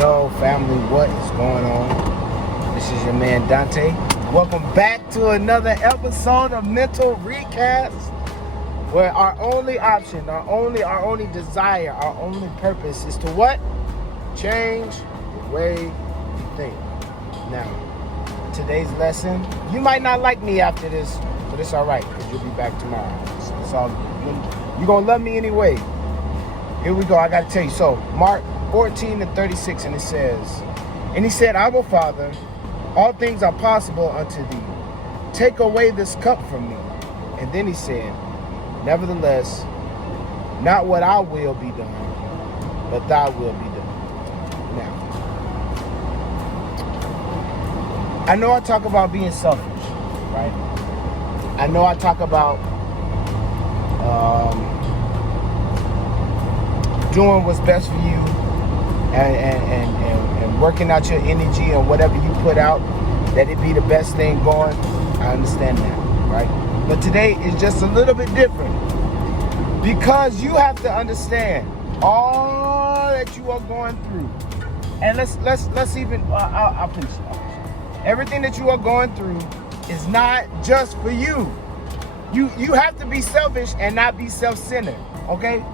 Yo, family, what is going on? This is your man Dante. Welcome back to another episode of Mental Recast, where our only option, our only desire, our only purpose is to what? Change the way you think. Now, today's lesson, you might not like me after this, but it's all right, because you'll be back tomorrow. It's all, you're going to love me anyway. Here we go. I got to tell you. So, Mark 14:36, and it says, and he said, Our Father, all things are possible unto thee. Take away this cup from me. And then he said, Nevertheless, not what I will be done, but thy will be done. Now, I know I talk about being selfish, right? I know I talk about doing what's best for you and working out your energy and whatever you put out, that it be the best thing going. I understand that, right? But today is just a little bit different, because you have to understand all that you are going through. And let's even I'll finish it. Everything that you are going through is not just for you. You have to be selfish and not be self-centered, okay?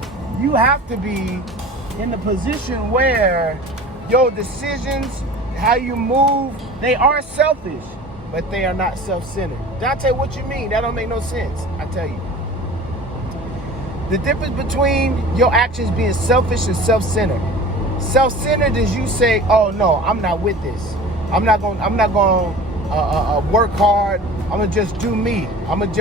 You have to be in the position where your decisions, how you move, they are selfish, but they are not self-centered. Dante, what you mean? That don't make no sense. I tell you. The difference between your actions being selfish and self-centered. Self-centered is you say, "Oh no, I'm not with this. I'm not going to work hard. I'm gonna just do me. I'm gonna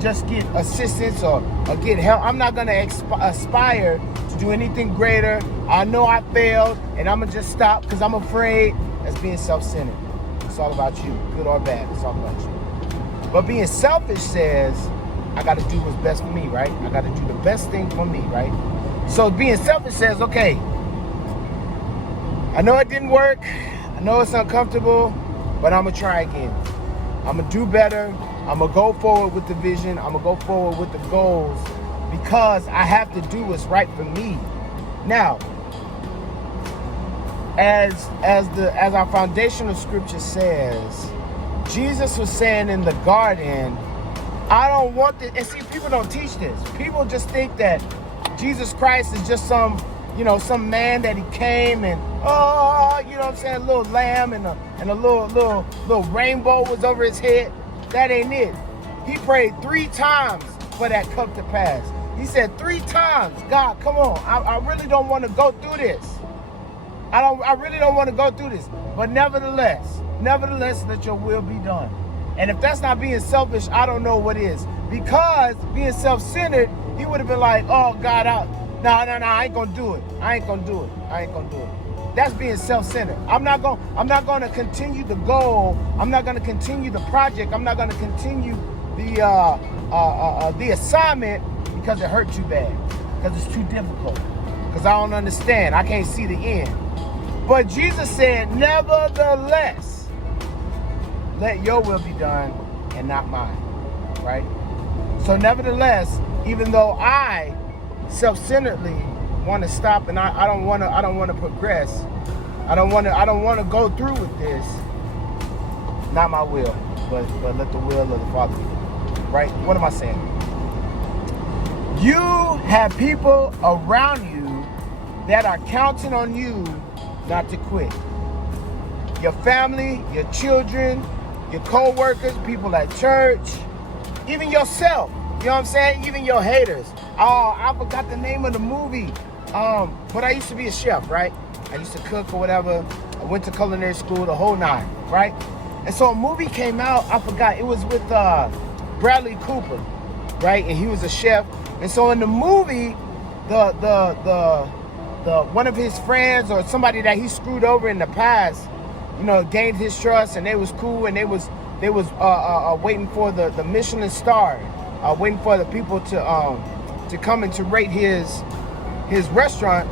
just get assistance or get help. I'm not gonna aspire to do anything greater. I know I failed, and I'm gonna just stop because I'm afraid." That's being self-centered. It's all about you, good or bad. It's all about you. But being selfish says, I got to do what's best for me, right? I got to do the best thing for me, right? So being selfish says, okay, I know it didn't work. I know it's uncomfortable, but I'm gonna try again. I'm going to do better. I'm going to go forward with the vision. I'm going to go forward with the goals, because I have to do what's right for me. Now, as our foundational scripture says, Jesus was saying in the garden, I don't want this. And see, people don't teach this. People just think that Jesus Christ is just some man that he came and, you know what I'm saying, a little lamb and a little rainbow was over his head. That ain't it. He prayed 3 times for that cup to pass. He said 3 times, God, come on. I really don't want to go through this. I really don't want to go through this. But nevertheless, let your will be done. And if that's not being selfish, I don't know what is. Because being self-centered, he would have been like, oh, God, no, I ain't gonna do it. That's being self-centered. I'm not gonna continue the goal. I'm not gonna continue the project. I'm not gonna continue the assignment because it hurt too bad, because it's too difficult, because I don't understand. I can't see the end. But Jesus said, nevertheless, let your will be done and not mine. Right? So nevertheless, even though I self-centeredly want to stop, and I don't want to progress. I don't want to go through with this. Not my will, but let the will of the Father be done. Right? What am I saying? You have people around you that are counting on you not to quit. Your family, your children, your co-workers, people at church, even yourself. You know what I'm saying? Even your haters. Oh, I forgot the name of the movie. But I used to be a chef, right? I used to cook or whatever. I went to culinary school, the whole 9, right? And so a movie came out, I forgot. It was with Bradley Cooper, right? And he was a chef. And so in the movie, the one of his friends or somebody that he screwed over in the past, gained his trust, and they was cool, and they was waiting for the Michelin star, waiting for the people to come and to rate his restaurant.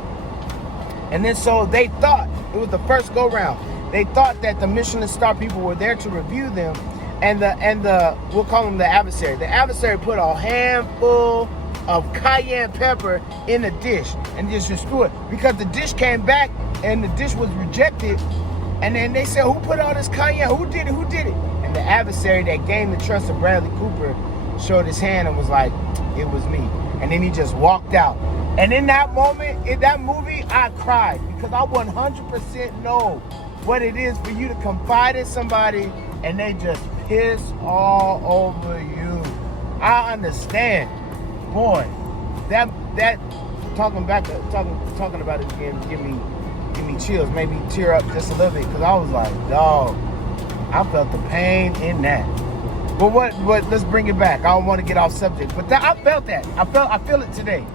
And then so they thought, it was the first go round, they thought that the Michelin star people were there to review them, and the we'll call him the adversary. The adversary put a handful of cayenne pepper in a dish and just threw it, because the dish came back and the dish was rejected. And then they said, who put all this cayenne? Who did it? Who did it? And the adversary that gained the trust of Bradley Cooper showed his hand and was like, it was me. And then he just walked out. And in that moment, in that movie, I cried, because I 100% know what it is for you to confide in somebody and they just piss all over you. I understand. Boy, that talking about it again give me chills, made me tear up just a little bit, because I was like, dog, I felt the pain in that. But what let's bring it back. I don't want to get off subject, but I felt that. I feel it today.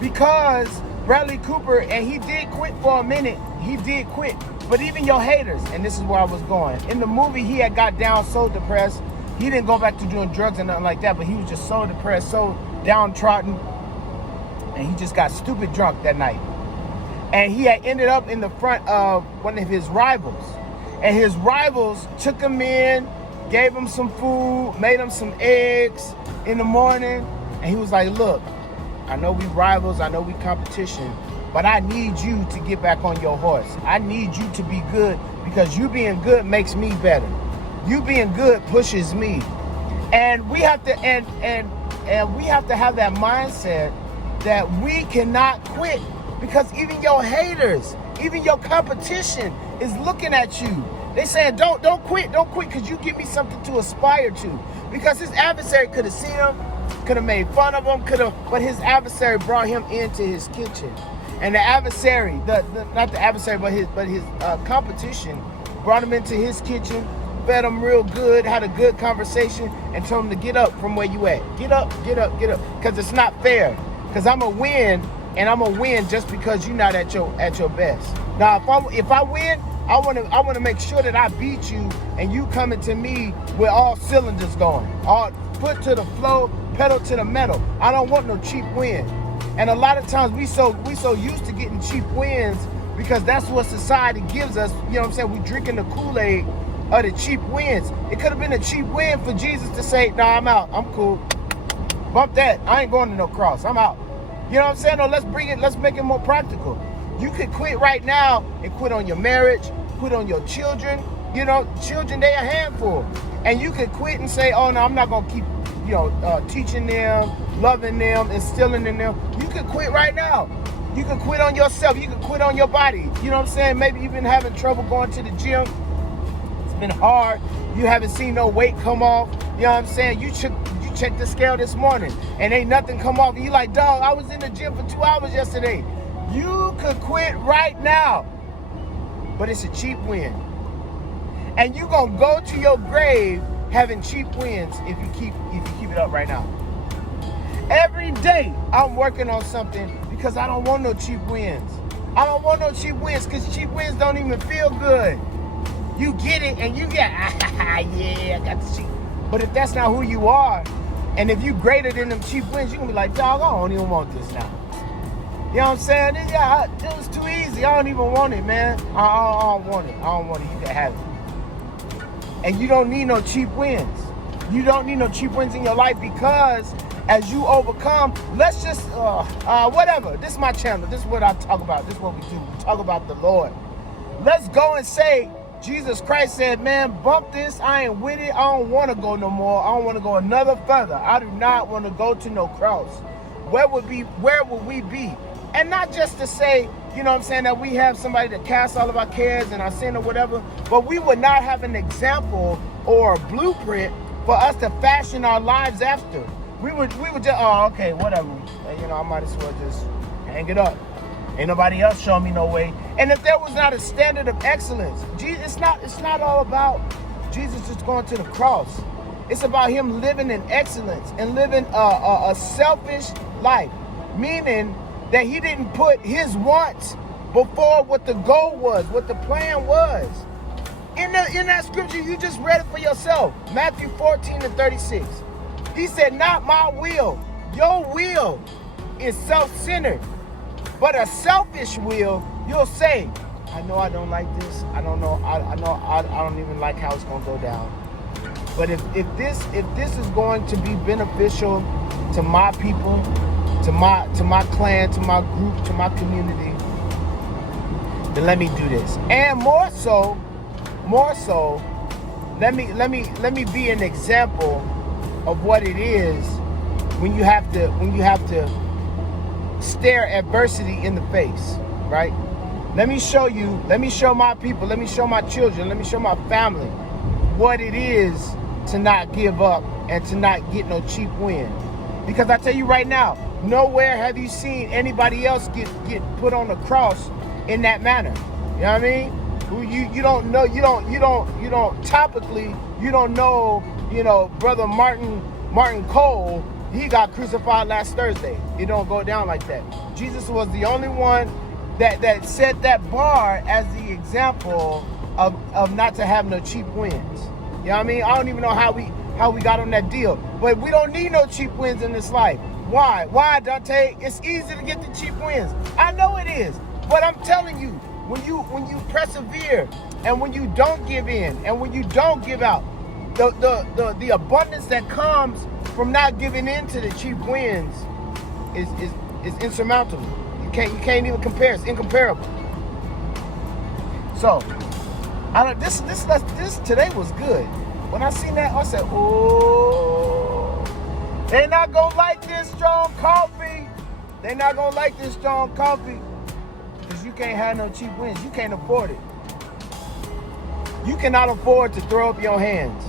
Because Bradley Cooper, and he did quit for a minute. He did quit. But even your haters, and this is where I was going. In the movie, he had got down so depressed. He didn't go back to doing drugs and nothing like that, but he was just so depressed, so downtrodden, and he just got stupid drunk that night. And he had ended up in the front of one of his rivals. And his rivals took him in, gave him some food, made him some eggs in the morning. And he was like, look, I know we rivals, I know we competition, but I need you to get back on your horse. I need you to be good, because you being good makes me better. You being good pushes me. And we have to and we have to have that mindset that we cannot quit, because even your haters, even your competition is looking at you. They saying, don't quit, because you give me something to aspire to. Because his adversary could have seen him, could have made fun of him, but his adversary brought him into his kitchen. And the adversary, not the adversary, but his competition brought him into his kitchen, fed him real good, had a good conversation, and told him to get up from where you at. Get up, because it's not fair. Because I'm going to win, and I'm going to win just because you're not at your best. Now, if I win, I want to make sure that I beat you, and you coming to me with all cylinders going, all foot to the floor, pedal to the metal. I don't want no cheap win. And a lot of times we so used to getting cheap wins, because that's what society gives us. You know what I'm saying? We drinking the Kool-Aid of the cheap wins. It could have been a cheap win for Jesus to say, nah, I'm out. I'm cool. Bump that. I ain't going to no cross. I'm out. You know what I'm saying? No, let's make it more practical. You could quit right now and quit on your marriage, quit on your children. You know, children, they a handful. And you could quit and say, oh, no, I'm not going to keep, teaching them, loving them, instilling in them. You could quit right now. You could quit on yourself. You could quit on your body. You know what I'm saying? Maybe you've been having trouble going to the gym. It's been hard. You haven't seen no weight come off. You know what I'm saying? You checked the scale this morning and ain't nothing come off. And you like, dog, I was in the gym for 2 hours yesterday. You could quit right now. But it's a cheap win. And you gonna go to your grave having cheap wins if you keep it up right now. Every day I'm working on something, because I don't want no cheap wins. I don't want no cheap wins, because cheap wins don't even feel good. You get it and you get, yeah, I got the cheap. But if that's not who you are, and if you greater than them cheap wins, you're gonna be like, dog, I don't even want this now. You know what I'm saying? Yeah, it was too easy. I don't even want it, man. I don't want it. I don't want it. You can have it. And you don't need no cheap wins. You don't need no cheap wins in your life, because as you overcome, let's just, whatever. This is my channel. This is what I talk about. This is what we do. We talk about the Lord. Let's go and say, Jesus Christ said, man, bump this. I ain't with it. I don't want to go no more. I don't want to go another further. I do not want to go to no cross. Where would we be? And not just to say, you know what I'm saying, that we have somebody to cast all of our cares and our sin or whatever, but we would not have an example or a blueprint for us to fashion our lives after. We would just, oh, okay, whatever. I might as well just hang it up. Ain't nobody else showing me no way. And if there was not a standard of excellence, it's not all about Jesus just going to the cross. It's about him living in excellence and living a selfish life, meaning that he didn't put his wants before what the goal was, what the plan was. In that scripture, you just read it for yourself. Matthew 14:36. He said, not my will, your will is self-centered. But a selfish will, you'll say, I know I don't like this. I don't know. I know I don't even like how it's going to go down. But if this is going to be beneficial to my people, to my clan, to my group, to my community, then let me do this. And more so, let me be an example of what it is when you have to stare adversity in the face, right? Let me show my people, let me show my children, let me show my family what it is to not give up and to not get no cheap win. Because I tell you right now, nowhere have you seen anybody else get put on the cross in that manner. You know what I mean? You don't know, you don't topically, you don't know, Brother Martin Cole, he got crucified last Thursday. It don't go down like that. Jesus was the only one that set that bar as the example of not to have no cheap wins. You know what I mean? I don't even know how we got on that deal. But we don't need no cheap wins in this life. Why? Why, Dante? It's easy to get the cheap wins. I know it is. But I'm telling you, when you persevere and when you don't give in and when you don't give out, the abundance that comes from not giving in to the cheap wins is insurmountable. You can't even compare. It's incomparable. So, this today was good. When I seen that, I said, "Oh, they not gonna like this strong coffee. They not gonna like this strong coffee because you can't have no cheap wins. You can't afford it. You cannot afford to throw up your hands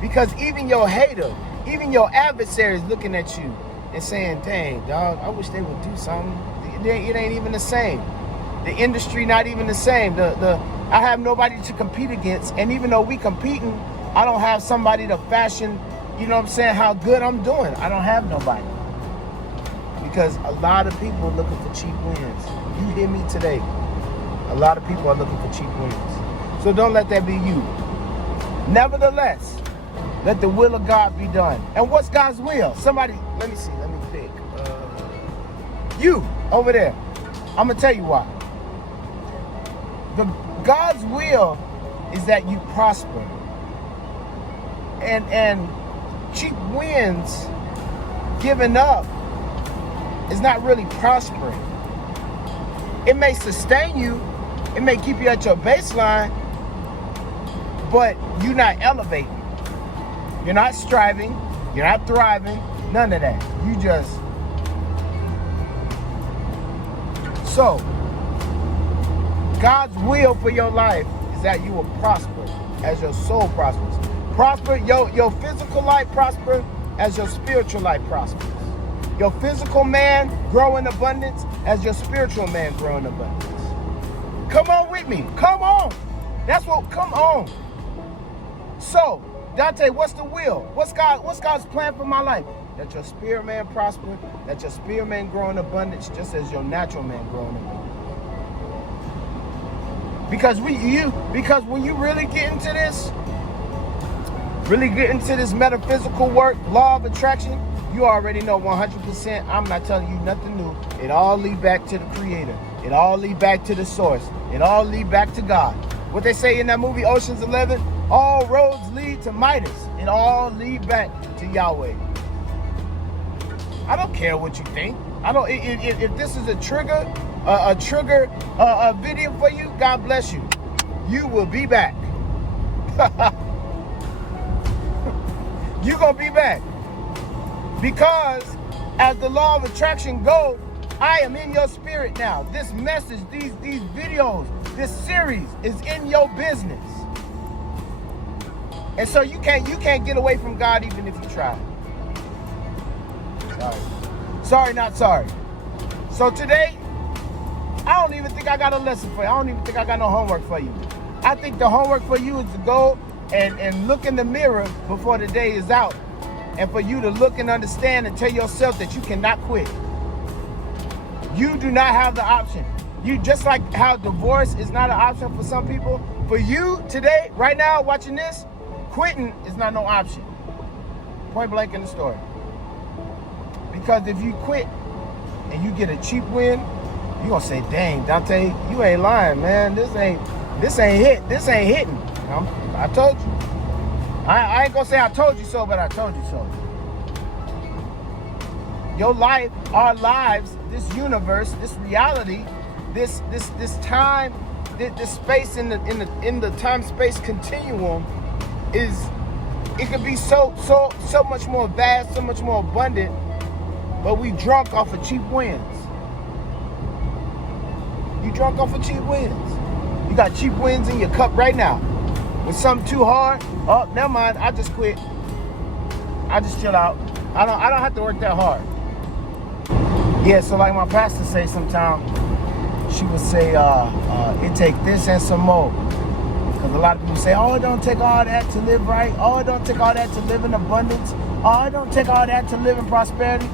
because even your hater, even your adversary is looking at you and saying, "Dang, dog, I wish they would do something." It ain't even the same. The industry not even the same. I have nobody to compete against, and even though we competing, I don't have somebody to fashion, you know what I'm saying, how good I'm doing. I don't have nobody. Because a lot of people are looking for cheap wins. You hear me today. A lot of people are looking for cheap wins. So don't let that be you. Nevertheless, let the will of God be done. And what's God's will? Somebody, let me pick. You, over there. I'm going to tell you why. God's will is that you prosper. And cheap wins, giving up, is not really prospering. It may sustain you, it may keep you at your baseline, but you're not elevating. You're not striving, you're not thriving, none of that. You just... So, God's will for your life is that you will prosper as your soul prospers. Prosper, your physical life prosper as your spiritual life prospers. Your physical man grow in abundance as your spiritual man grow in abundance. Come on with me. Come on. Come on. So, Dante, what's the will? What's God's plan for my life? That your spirit man prosper, that your spirit man grow in abundance just as your natural man grow in abundance. Because when you really get into this metaphysical work, law of attraction, you already know 100%. I'm not telling you nothing new. It all lead back to the Creator. It all lead back to the source. It all lead back to God. What they say in that movie Ocean's 11, all roads lead to Midas. It all lead back to Yahweh. I don't care what you think. If this is a trigger video for you, God bless you. You will be back. You're going to be back. Because as the law of attraction goes, I am in your spirit now. This message, these videos, this series is in your business. And so you can't get away from God even if you try. Sorry, not sorry. So today, I don't even think I got a lesson for you. I don't even think I got no homework for you. I think the homework for you is to go and look in the mirror before the day is out. And for you to look and understand and tell yourself that you cannot quit. You do not have the option. You just like how divorce is not an option for some people. For you today, right now, watching this, quitting is not no option. Point blank in the story. Because if you quit and you get a cheap win, you're gonna say, "Dang, Dante, you ain't lying, man. This ain't hitting." I told you. I ain't gonna say I told you so, but I told you so. Your life, our lives, this universe, this reality, this time, this space in the time-space continuum it could be so much more vast, so much more abundant, but we drunk off of cheap wins. You drunk off of cheap wins. You got cheap wins in your cup right now. When something too hard, oh, never mind, I just quit. I just chill out. I don't have to work that hard. Yeah, so like my pastor say sometimes, she would say, it take this and some more. Because a lot of people say, oh, it don't take all that to live right. Oh, it don't take all that to live in abundance. Oh, it don't take all that to live in prosperity.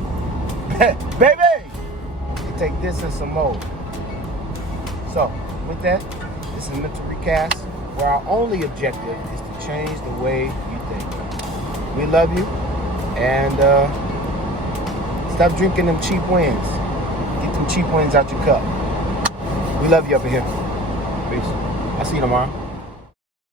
Baby, it take this and some more. So, with that, this is Mental Recast, where our only objective is to change the way you think. We love you, and stop drinking them cheap wins. Get them cheap wins out your cup. We love you up in here. Peace. I'll see you tomorrow.